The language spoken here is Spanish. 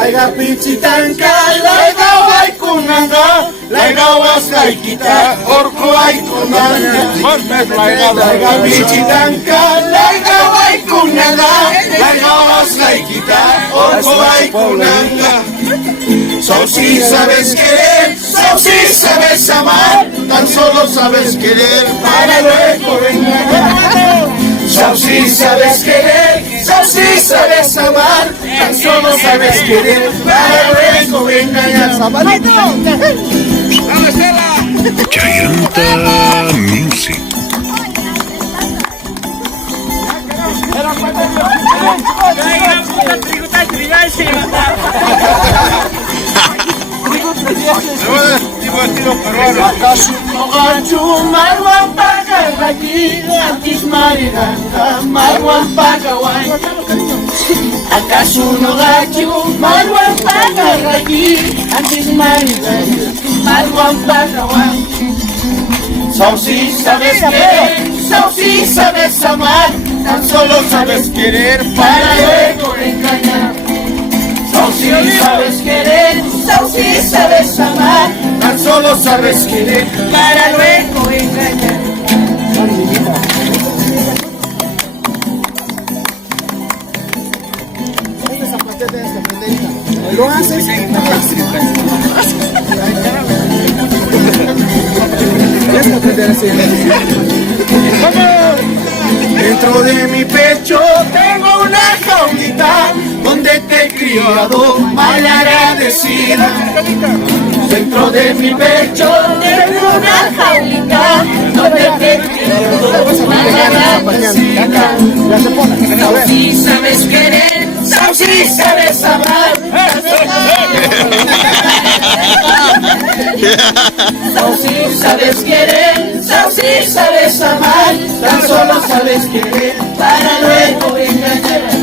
laiga pichitanka, laiga waikunanga, laiga waskaikita, orko waikunanga. Laiga pichitanka, laiga waikunanga, laiga waskaikita, orko waikunanga. Solo si sabes querer, solo si sabes amar, tan solo sabes querer para luego engañar. Solo si sabes querer, solo si sabes amar, tan solo sabes querer para luego engañar. Gianta Music. ¿Acaso no gancho marwan paga aquí antes marinanda marwan paga guay? ¿Acaso no gancho marwan paga aquí antes marinanda marwan paga guay? Solo si sabes querer, solo si sabes amar, tan solo sabes querer para luego engañar. Solo si sabes querer, solo si sabes amar, tan solo sabes querer para luego engañar. ¿Lo haces? Dentro de mi pecho tengo una jaulita donde te he criado mal agradecida. Dentro de mi pecho tengo una jaulita donde te he criado mal agradecida. Solo si sabes querer, solo si sabes amar. Solo si sabes querer, solo si sabes amar, tan solo sabes querer para luego engañar.